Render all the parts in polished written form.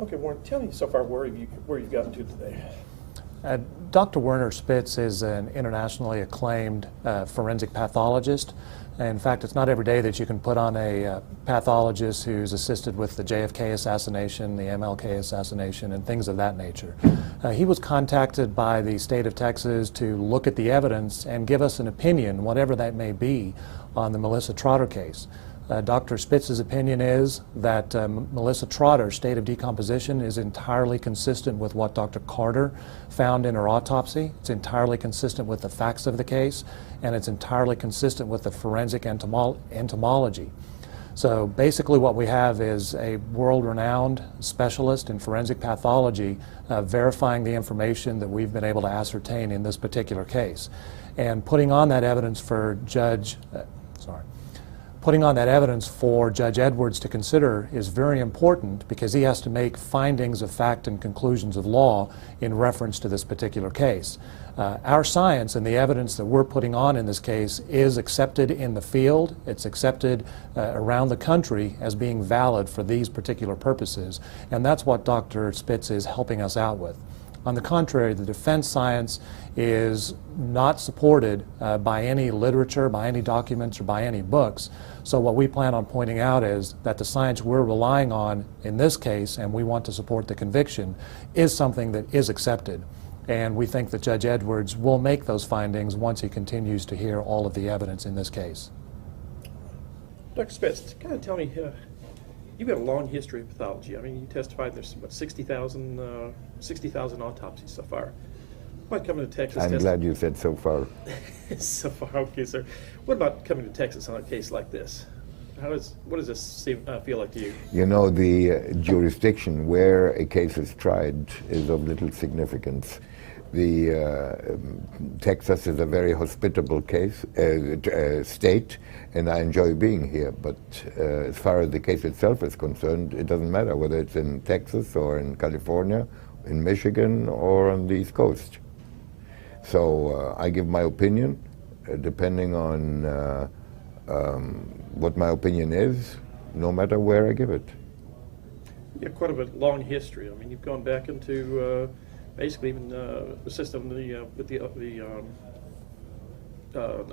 Okay, Warren, tell me so far where you've gotten to today. Dr. Werner Spitz is an internationally acclaimed forensic pathologist. In fact, it's not every day that you can put on a pathologist who's assisted with the JFK assassination, the MLK assassination, and things of that nature. He was contacted by the state of Texas to look at the evidence and give us an opinion, whatever that may be, on the Melissa Trotter case. Dr. Spitz's opinion is that Melissa Trotter's state of decomposition is entirely consistent with what Dr. Carter found in her autopsy. It's entirely consistent with the facts of the case, and it's entirely consistent with the forensic entomology. So basically what we have is a world-renowned specialist in forensic pathology verifying the information that we've been able to ascertain in this particular case. And putting on that evidence for Judge Edwards to consider is very important because he has to make findings of fact and conclusions of law in reference to this particular case. Our science and the evidence that we're putting on in this case is accepted in the field. It's accepted around the country as being valid for these particular purposes, and that's what Dr. Spitz is helping us out with. On the contrary, the defense science is not supported by any literature, by any documents, or by any books. So what we plan on pointing out is that the science we're relying on in this case, and we want to support the conviction, is something that is accepted. And we think that Judge Edwards will make those findings once he continues to hear all of the evidence in this case. Dr. Spitz, kind of tell me, you've got a long history of pathology. I mean, you testified there's about 60,000 autopsies so far. What coming to Texas? I'm glad you said so far. So far, okay, sir. What about coming to Texas on a case like this? What does this feel like to you? You know, the jurisdiction where a case is tried is of little significance. Texas is a very hospitable state, and I enjoy being here. But as far as the case itself is concerned, it doesn't matter whether it's in Texas or in California, in Michigan, or on the East Coast. So I give my opinion, depending on what my opinion is, no matter where I give it. You have quite a long history. I mean, you've gone back into basically even the system, not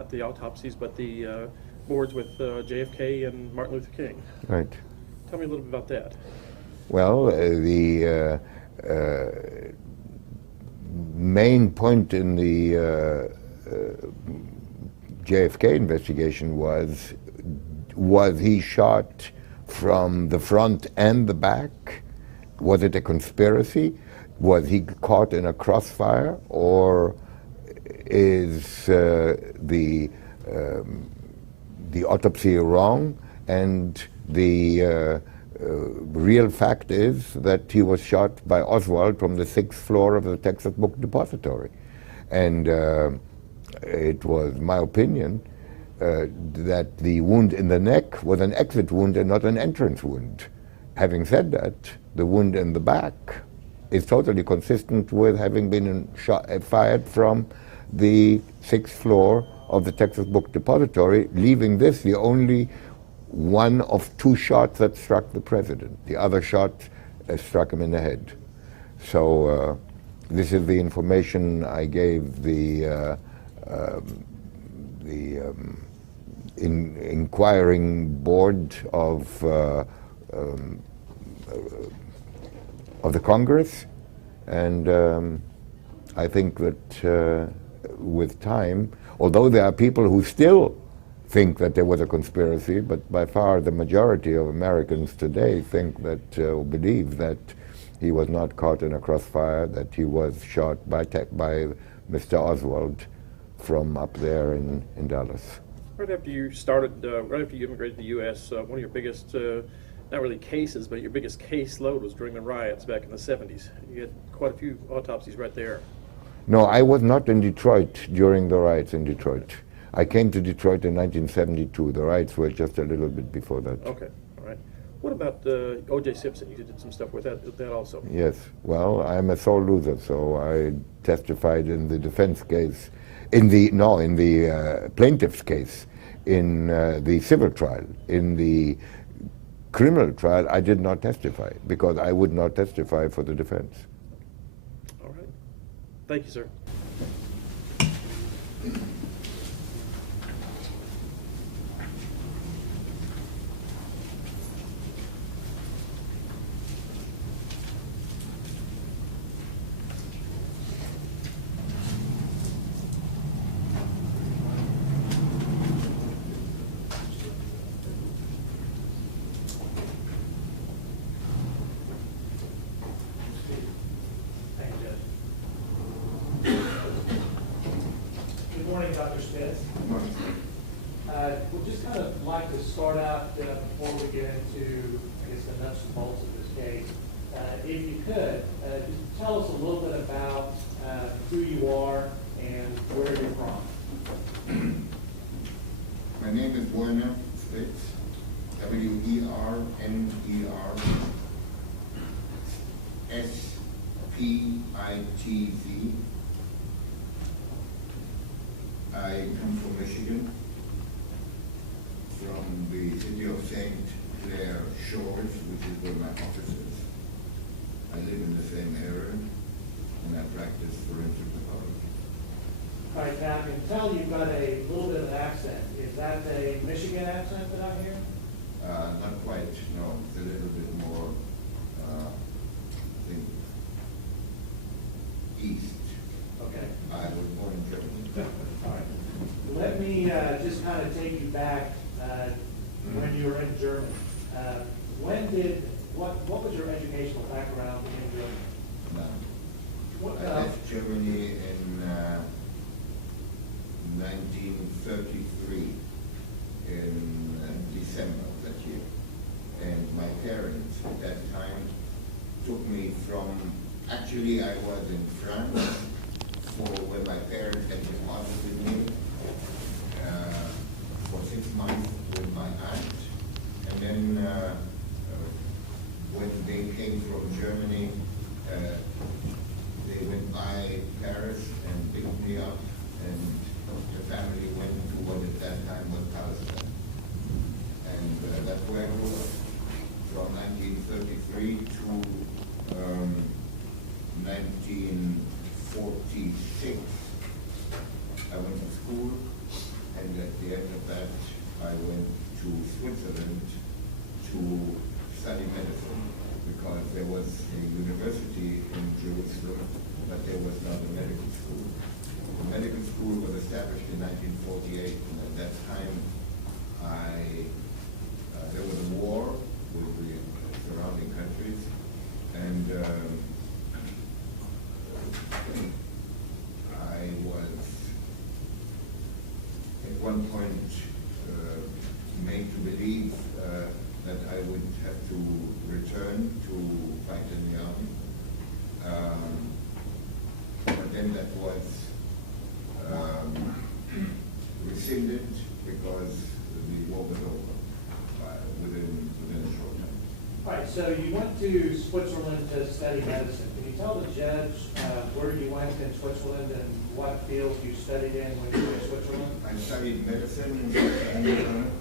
the autopsies, but the boards with JFK and Martin Luther King. Right. Tell me a little bit about that. Well, the main point in the JFK investigation was he shot from the front and the back? Was it a conspiracy? Was he caught in a crossfire? Or is the autopsy wrong? And the real fact is that he was shot by Oswald from the 6th floor of the Texas Book Depository. And it was my opinion that the wound in the neck was an exit wound and not an entrance wound. Having said that, the wound in the back is totally consistent with having been fired from the 6th floor of the Texas Book Depository, leaving this the only one of 2 shots that struck the president. The other shot struck him in the head. So this is the information I gave the inquiring board of the Congress, and I think that with time, although there are people who still think that there was a conspiracy, but by far the majority of Americans today think that, or believe that he was not caught in a crossfire, that he was shot by Mr. Oswald from up there in Dallas. Right after you immigrated to the U.S., one of your biggest, not really cases, but your biggest caseload was during the riots back in the 70s. You had quite a few autopsies right there. No, I was not in Detroit during the riots in Detroit. I came to Detroit in 1972. The riots were just a little bit before that. Okay, all right. What about O.J. Simpson? You did some stuff with that also. Yes. Well, I'm a sore loser, so I testified in the defense case, in the plaintiff's case, in the civil trial, in the criminal trial, I did not testify because I would not testify for the defense. All right. Thank you, sir. Good morning, Dr. Spitz. We'd just kind of like to start out before we get into, I guess, the nuts and bolts of this case. If you could, just tell us a little bit about who you are and where you're from. My name is Werner Spitz, W-E-R-N-E-R, S-P-I-T-Z. I come from Michigan, from the city of St. Clair Shores, which is where my office is. I live in the same area, and I practice forensic pathology. All right, now I can tell you've got a little bit of an accent. Is that a Michigan accent that I'm hearing? Not quite, no. It's a little bit more, I think, east. Okay. I was born in Germany. All right. Let me just kind of take you back when you were in Germany. What was your educational background in Germany? I left Germany in 1933 in December of that year. And my parents at that time took me from, actually I was in France when my parents had deposited me for 6 months with my aunt. And then when they came from Germany, they went by Paris and picked me up, and the family went to what at that time was Palestine. And that's where I grew up. From 1933 to 1946, I went to school, and at the end of that, I went to Switzerland to study medicine, because there was a university in Jerusalem, but there was not a medical school. The medical school was established in 1948, and at that time, there was a war with the surrounding countries, and I was at one point made to believe that I would have to return to fight in the army. But then that was rescinded because the war was over within a short time. All right, so you went to Switzerland to study medicine. Can you tell the judge where you went in Switzerland and what fields you studied in when you were in Switzerland? I studied medicine and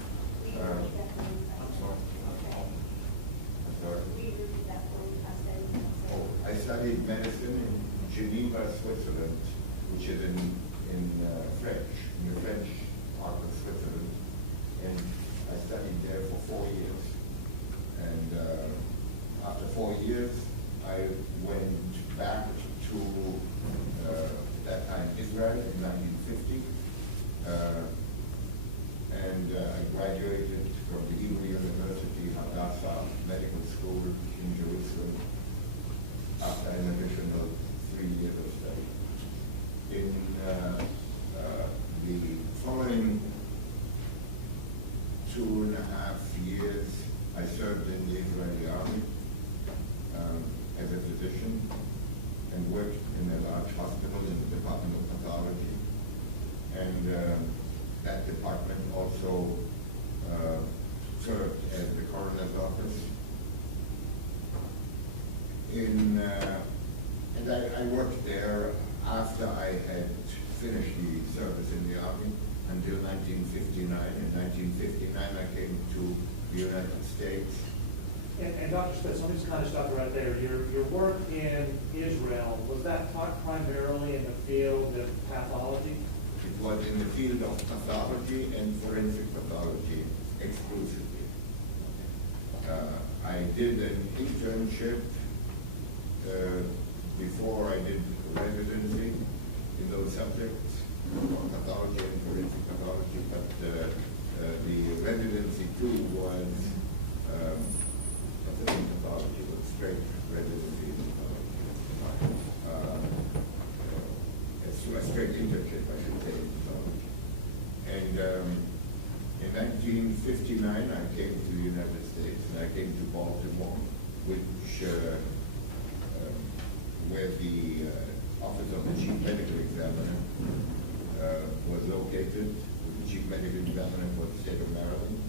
I studied medicine in Geneva, Switzerland, which is in French, in the French part of Switzerland. And I studied there for 4 years. And after 4 years, I went back to that time Israel in 1950. And I graduated from the Hebrew University Hadassah Medical School in Jerusalem after an additional 3 years of study. In the following 2.5 years, I served in the Israeli army as a physician and worked in a large hospital in the Department of Pathology. And that department also served as the coroner's office. And I worked there after I had finished the service in the army until 1959. In 1959, I came to the United States And Dr. Spitz, let me just kind of stop you right there. Your work in Israel, was that taught primarily in the field of pathology? It was in the field of pathology and forensic pathology exclusively. I did an internship before I did residency in those subjects, pathology and forensic pathology, but the residency too was pathology, with straight residency in pathology. A straight internship, I should say, in pathology. And in 1959, I came to the United States, and I came to Baltimore, which where the office of the chief medical examiner was located. The chief medical examiner for the state of Maryland,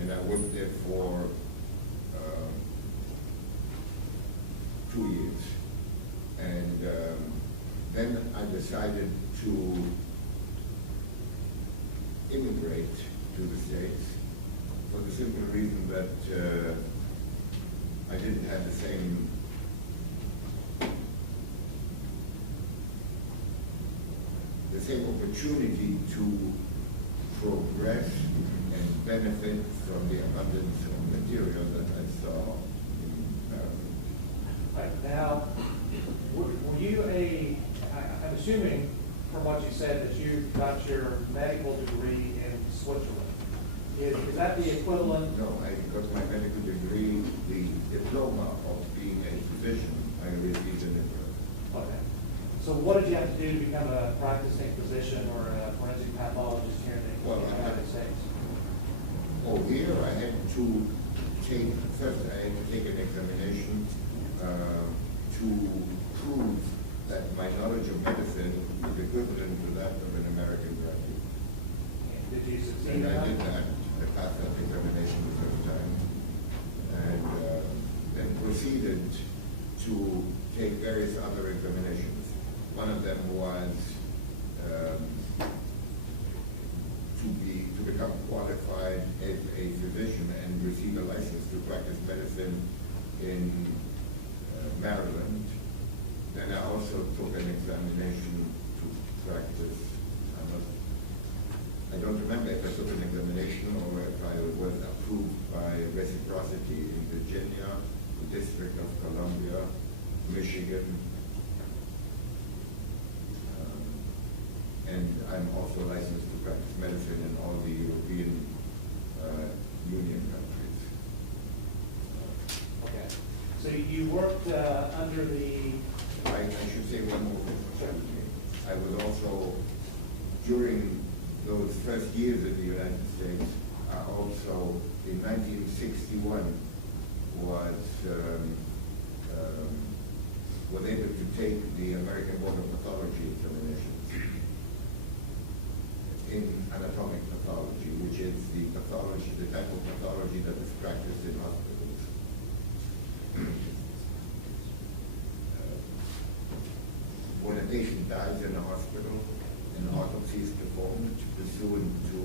and I worked there for 2 years. And then I decided to immigrate to the States for the simple reason that I didn't have the same opportunity to progress and benefit from the abundance of material that I saw in Maryland. Right. Now, were you I'm assuming from what you said that you got your medical degree in Switzerland. Is that the equivalent? No, I got my medical degree, the diploma of being a physician, I received in Israel. Okay. So what did you have to do to become a practicing physician or a forensic pathologist here in the United States? Oh, here I had to take, first I had to take an examination to prove that my knowledge of medicine was equivalent to that of an American graduate. Did you succeed? And I did that. I passed that examination the first time. And then proceeded to take various other examinations. One of them was to become qualified as a physician and receive a license to practice medicine in Maryland. Then I also took an examination to practice. I don't remember if I took an examination or if I was approved by reciprocity in Virginia, the District of Columbia, Michigan, and I'm also licensed to practice medicine in all the European Union countries. Okay. So you worked under the... I should say one more thing. I was also, during those first years in the United States, I also, in 1961, was able to take the American Board of Pathology examinations in anatomic pathology, which is the pathology, the type of pathology that is practiced in hospitals. When a patient dies in a hospital, an autopsy is performed pursuant to,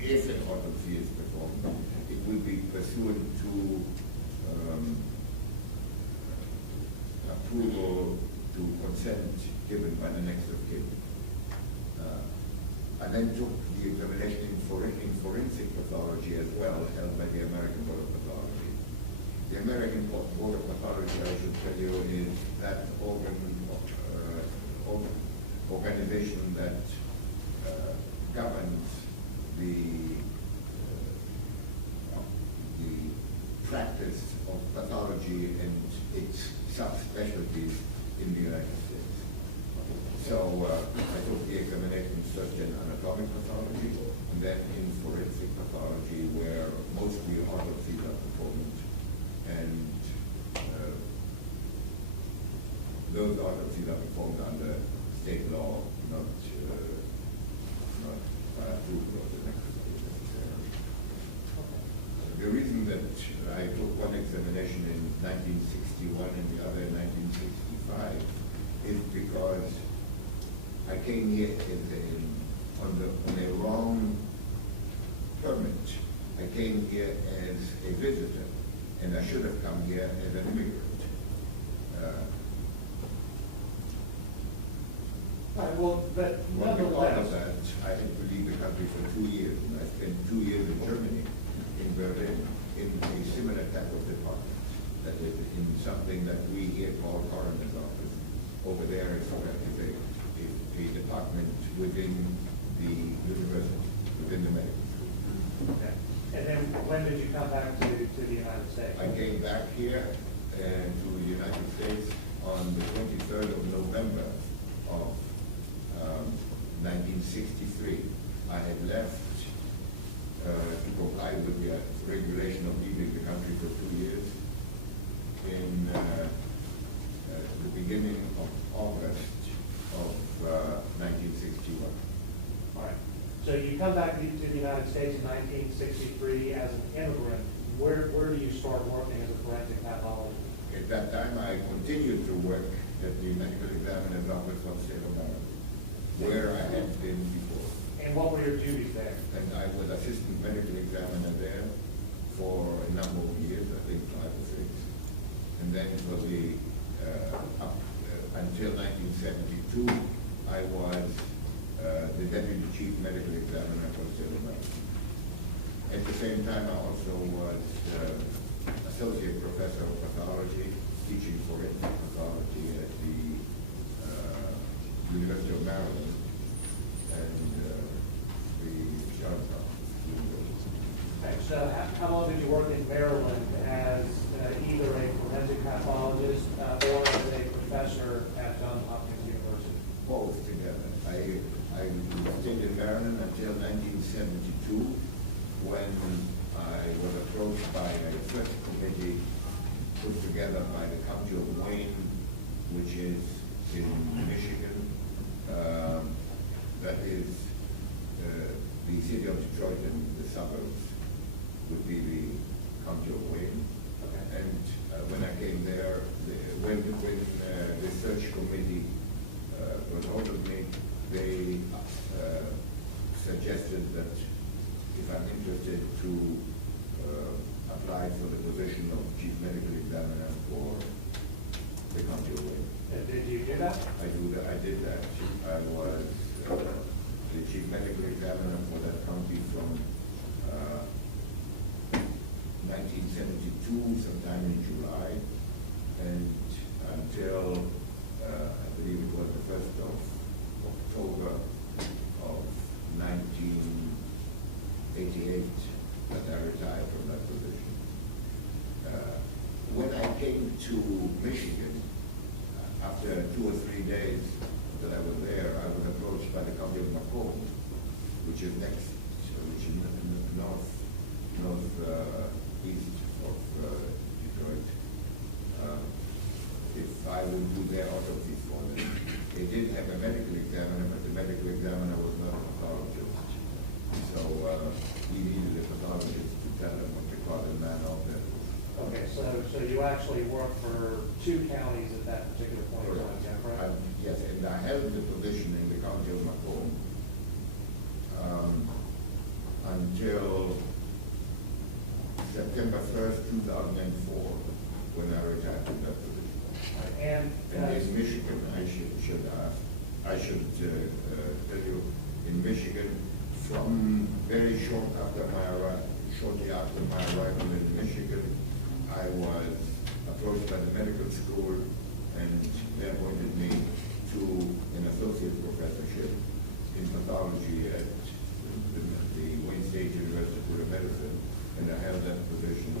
if an autopsy is performed, it will be pursuant to approval to consent given by the next of kin. I then took the examination in forensic pathology as well, held by the American Board of Pathology. The American Board of Pathology, I should tell you, is that organization that governs the practice of pathology and its subspecialties in the United States. So I took the examinations first in anatomic pathology and then in forensic pathology, where mostly autopsies are performed, and those autopsies are performed under state law, not by approval of the next state necessarily. The reason that I took one examination in 1961 and the other in 1965 is because I came here on a wrong permit. I came here as a visitor, and I should have come here as an immigrant. Right, well, but Well, because of nonetheless, that, I had to leave the country for 2 years, and I spent 2 years in Germany, in Berlin, in a similar type of department. That is, in something that we here call coroner's office. Over there is a department within the university, within the medical school. okay. And then when did you come back to the United States? I came back here to the United States on the 23rd of November of 1963. I had left to comply with the regulation of leaving the country for 2 years in the beginning of August of 1961. All right. So you come back to the United States in 1963 as an immigrant. Where do you start working as a forensic pathologist? At that time, I continued to work at the medical examiner's office of State of Maryland, where I had been before. And what were your duties there? And I was assistant medical examiner there for a number of years, I think 5 or 6. And then for until 1972, I was the deputy chief medical examiner for State of Maryland. At the same time, I also was associate professor of pathology, teaching forensic pathology at the University of Maryland and the Georgetown University. Okay, so how long did you work in Maryland as either a forensic pathologist or as a professor at Johns Hopkins University? Both together. I stayed in Maryland until 1972, when I was approached by a search committee put together by the County of Wayne, which is in Michigan. That is the city of Detroit and the suburbs would be the County of Wayne. Okay. And when I came there, when the search committee got hold of me, they suggested that if I'm interested to apply for the position of chief medical examiner for the County of Wayne. And did you do that? I did that. I was the chief medical examiner for that county from 1972, sometime in July, and until I believe it was the 1st of October of 1988 that I retired from that position. When I came to Michigan, after 2 or 3 days that I was there, I was approached by the County of Macomb, which is next, which is northeast of Detroit, if I would do their autopsies for them. They did have a medical examiner, but the medical examiner was not a pathologist. So we needed a pathologist to tell them what they call a man of it. Okay, so you actually worked for 2 counties at that particular point in time, is that correct? Yes, and I held the position in the County of Macomb until September 1st, 2004, when I retired from that position. And in Michigan, I should tell you, in Michigan, from very shortly after my arrival in Michigan, I was approached by the medical school, and they appointed me to an associate professorship in pathology at the Wayne State University School of Medicine, and I held that position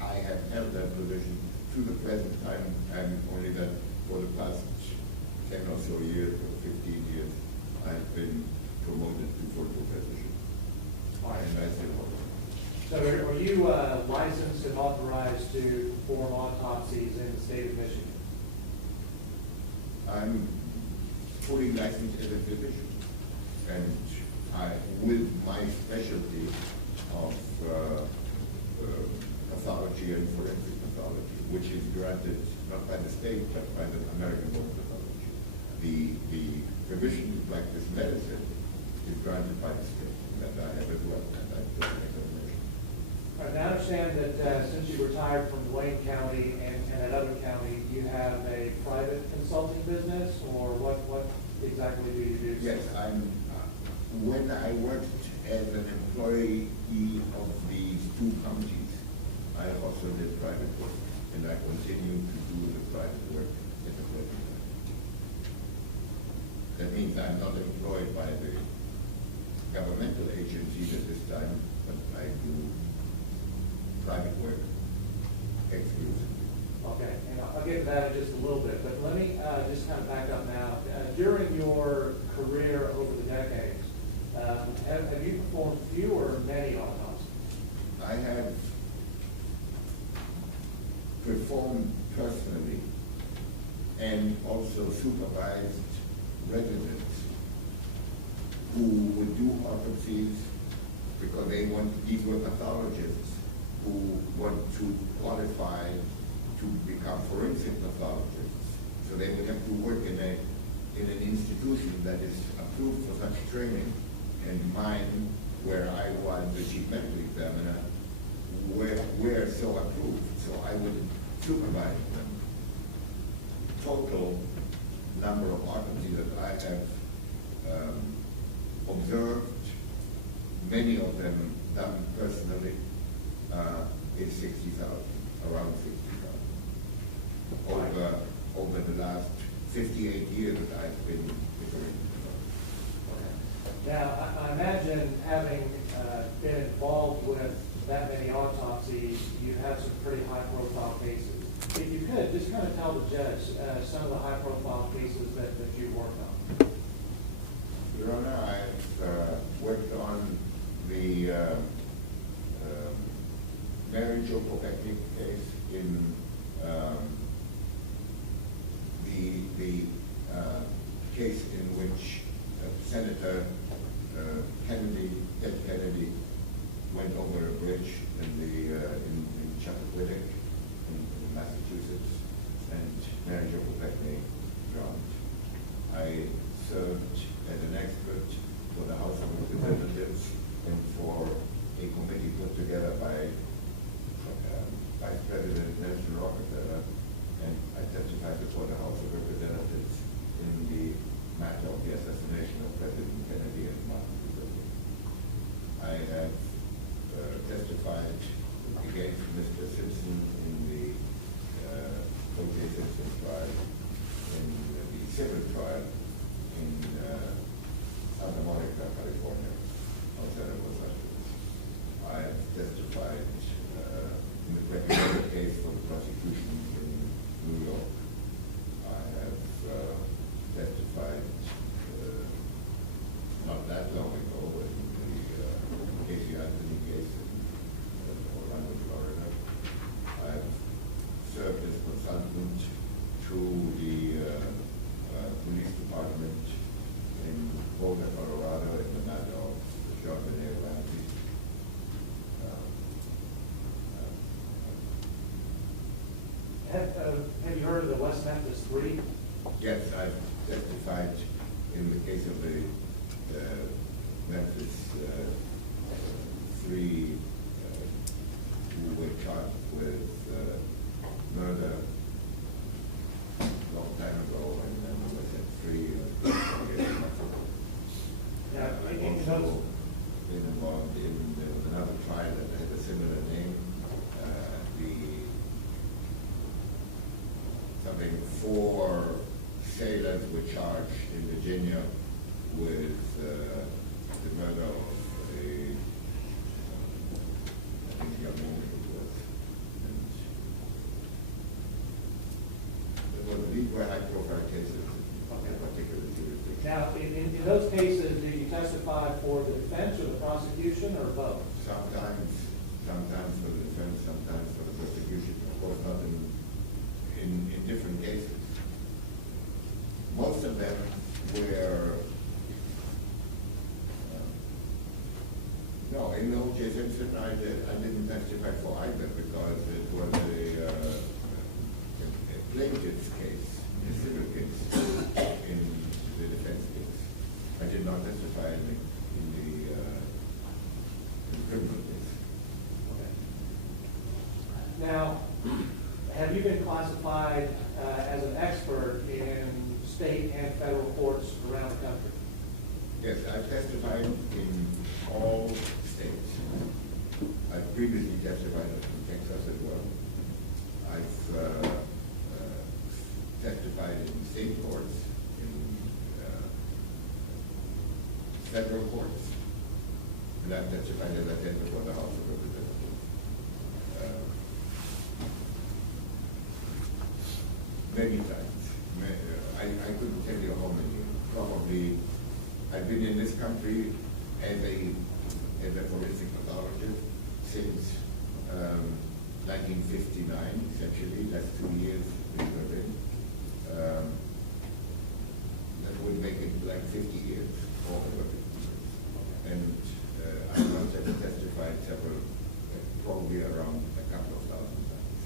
I have held that position to the present time, and only that for the past 10 or so years, or 15 years, I have been promoted to full professorship. And I still hold it. so are you licensed and authorized to perform autopsies in the state of Michigan? I'm fully licensed as a physician, and with my specialty of pathology and forensic pathology, which is granted not by the state but by the American Board of Pathology. The permission to practice medicine is granted by the state, and that I have as well, and I took an examination. All right, now understand that since you retired from Wayne County and at other county, you have a private consulting business, or what exactly do you do? Yes, when I worked as an employee of these two counties, I also did private work, and I continue to do the private work at the present time. That means I'm not employed by the governmental agencies at this time, but I do private work exclusively. Okay, and I'll get to that in just a little bit, but let me just kind of back up now. During your career over the decades, have you performed few or many autopsies? I have performed personally and also supervised residents who would do autopsies because these were pathologists who want to qualify to become forensic pathologists. So they would have to work in an institution that is approved for such training. And mine, where I was the chief medical examiner, were so approved. So I would supervise them. Total number of autopsies that I have observed, many of them done personally, is 60,000, around 60,000. Over the last 58 years that I've been with the Rangers. Now, I imagine having been involved with that many autopsies, you have some pretty high-profile cases. If you could, just kind of tell the judge some of the high-profile cases that you worked on. Your Honor, I've worked on the Mary Jo Kopechnik case in the case in which Senator Ted Kennedy went over a bridge in Chappaquiddick in Massachusetts, and Mary Jo Kopechnik drowned. I served as an expert for the House of Representatives and for a committee put together by Vice President Nelson Rockefeller, and I testified before the House of Representatives in the matter of the assassination of President Kennedy and Martin Luther King. I have testified against Mr. Simpson in the O.J. Simpson trial, in the civil trial in Santa Monica, California, outside of Los Angeles. I have testified in the Breckenridge case for the prosecution in New York. I have testified not that long ago in the Casey Anthony case in Orlando, Florida. I've served as consultant to the police department in Boulder, Colorado, in the matter of the Charbonnet Ramsey. Have you heard of the West Memphis 3? Yes, I've testified in the case of the Memphis 3 who were charged with murder a long time ago, and then was at 3 months ago. Yeah, I've also been involved in, there was another trial that had a similar name. Something 4 sailors were charged in Virginia with the murder of I think young woman it was. And these were high-profile cases in particular jurisdiction. Now, in those cases, did you testify for the defense or the prosecution, or both? Sometimes for the defense, sometimes for the prosecution. Of course, not in different cases. Most of them were, no, in O.J. Simpson, I didn't testify for either because it was a plaintiff's case, a civil case, in the defense case. I did not testify in the criminal case. Okay. classified as an expert in state and federal courts around the country. Yes, I've testified in all states. I've previously testified in Texas as well. I've testified in state courts, in federal courts, and I've testified, as I said, before the House of Representatives. Many times. I couldn't tell you how many. Probably, I've been in this country as a forensic pathologist since 1959, essentially. That's 2 years we were in. That would make it like 50 years all over. And I must have testified several, probably around a couple of thousand times.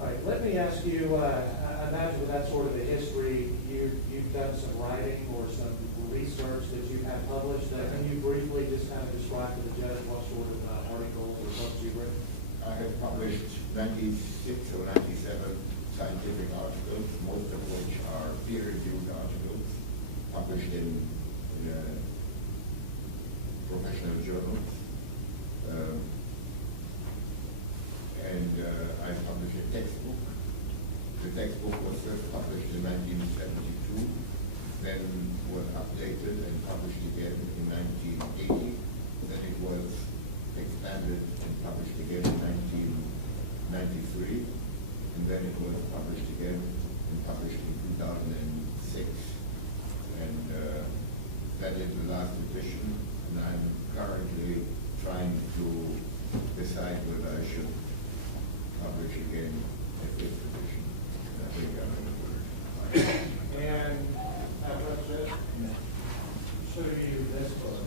All right, let me ask you, I imagine with that sort of a history, you've done some writing or some research that you have published. Can you briefly just kind of describe to the judge what sort of articles or books you've written? I have published 96 or 97 scientific articles, most of which are peer-reviewed articles, published in professional journals. I published a textbook. The textbook was first published in 1972, then was updated and published again in 1980. Then it was expanded and published again in 1993, and then it was published again and published in 2006. And that is the last edition, and I'm currently trying to decide whether I should publish again a fifth edition. I think I'm going to do it. And Representative, show you this book,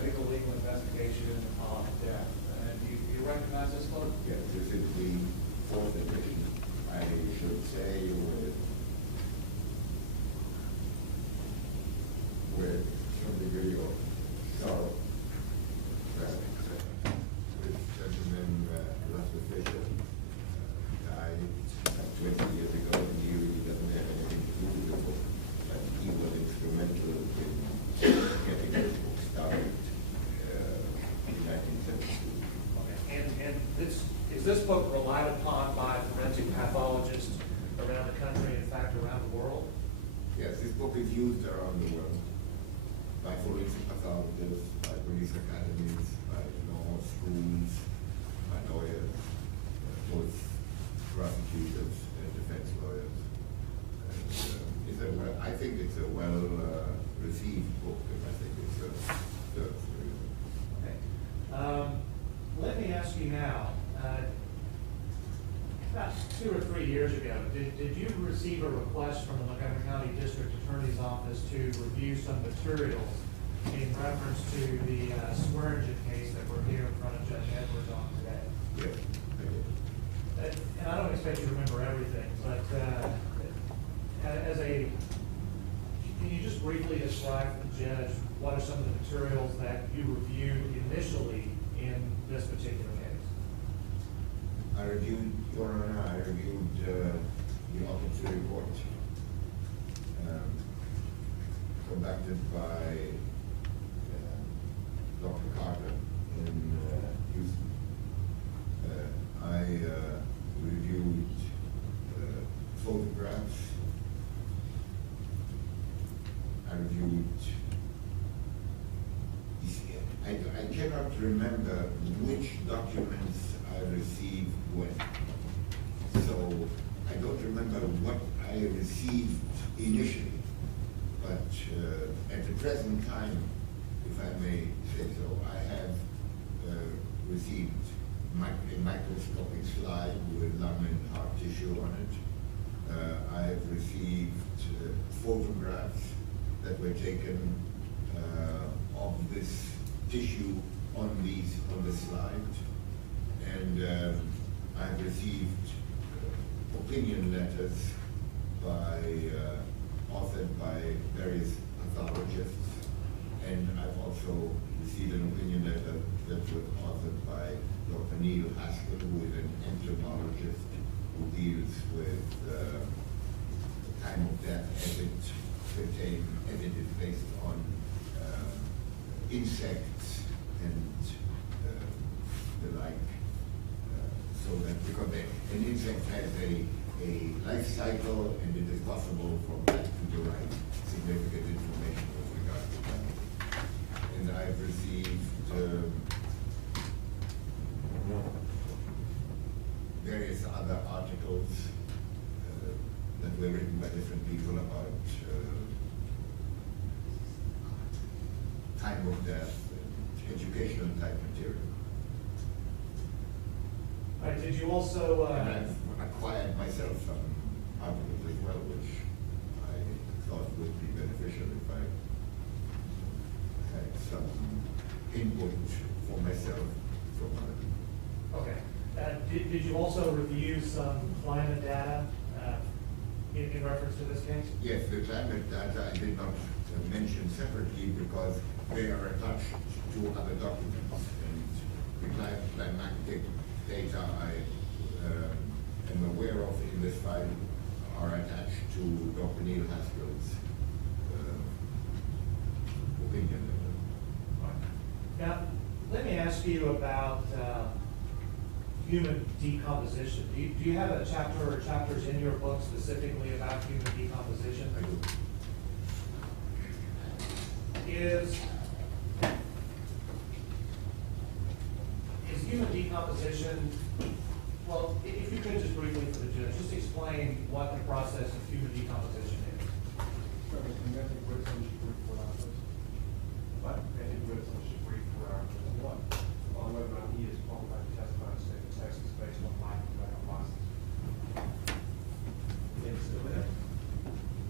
Medical Legal Investigation of Death. And do you recognize this book? Yes, this is the fourth edition. I should say with some degree of sorrow that this gentleman, Russell Fisher, died 20 years ago, and he really doesn't have anything to do with the book, but he was instrumental in getting this book started in 1972. Okay. And is this book relied upon by forensic pathologists around the country, in fact, around the world? Yes, this book is used around the world by forensic pathologists, by police academies, by law schools, by lawyers, both prosecutors and defense lawyers. And, I think it's a well-received book, and I think it serves the reason. Okay. Let me ask you now, about 2 or 3 years ago, did you receive a request from the Montgomery County District Attorney's Office to review some materials in reference to the Swearingen case that we're here in front of Judge Edwards on today? Yes, I did. And I don't expect you to remember everything, but can you just briefly describe to the judge what are some of the materials that you reviewed initially in this particular case? I reviewed, Your Honor, the autopsy report conducted by Dr. Carter in Houston. I reviewed photographs. I reviewed, I cannot remember which documents I received when. So I don't remember what I received initially, but at the present time, if I may say so, I have received a microscopic slide with lung and heart tissue on it. I have received photographs that were taken of this tissue on the slide, and I've received opinion letters authored by various pathologists, and I've also received an opinion letter that was authored by Dr. Neil Haskell, who is an entomologist who deals with time of death as it is based on insects and the like. So that because an insect has a life cycle, and it is possible from that to derive significant information with regard to that. And I've received various other articles that were written by different people about time of death and educational type material. All right, did you also, And I've acquired myself some articles as well, which I thought would be beneficial if I had some input for myself from other people. okay. Did you also review some climate data in reference to this case? Yes, the climate data I did not mention separately because they are attached to other documents, and the climatic data I am aware of in this file are attached to Dr. Neil Haskell's opinion. Now, let me ask you about human decomposition. Do you have a chapter or chapters in your book specifically about human decomposition? I do. Is human decomposition, well, if you could just briefly for the judge, just explain what the process of human decomposition is. But I think Whitson should brief for our what? On whether or not he is qualified to testify in the state of Texas based on my medical license. Yes, so that,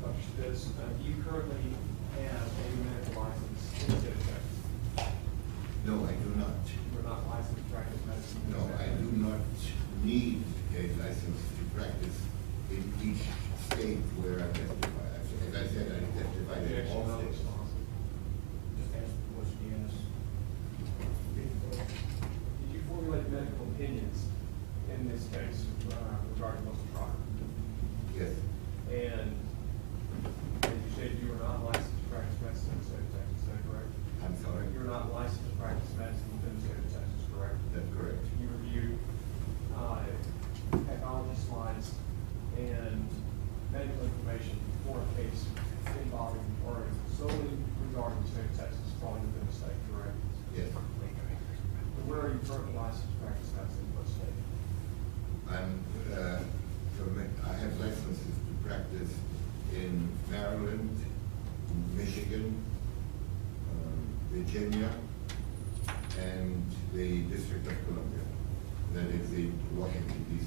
Dr. Spitz, you currently have a medical license in the state of Texas. No, I do not. You are not licensed to practice medicine in the No, I state. do not need a license to practice in each state where I testify. As I said, I testify in Objection, all not states. responsive. Just answer the question you asked. Did you formulate medical opinions in this case regarding Mr. Trotter? Yes, And you said you were not licensed to practice medicine in the state of Texas, is that correct? I'm sorry. You're not licensed to practice medicine within the state of Texas, correct? That's correct. You reviewed pathology slides and medical information for a case involving or solely regarding the state of Texas, falling within the state, correct? Yes. And where are you currently licensed to practice medicine, what state? I have licenses to practice in Maryland, Michigan, Virginia, and the District of Columbia. That is in Washington, D.C.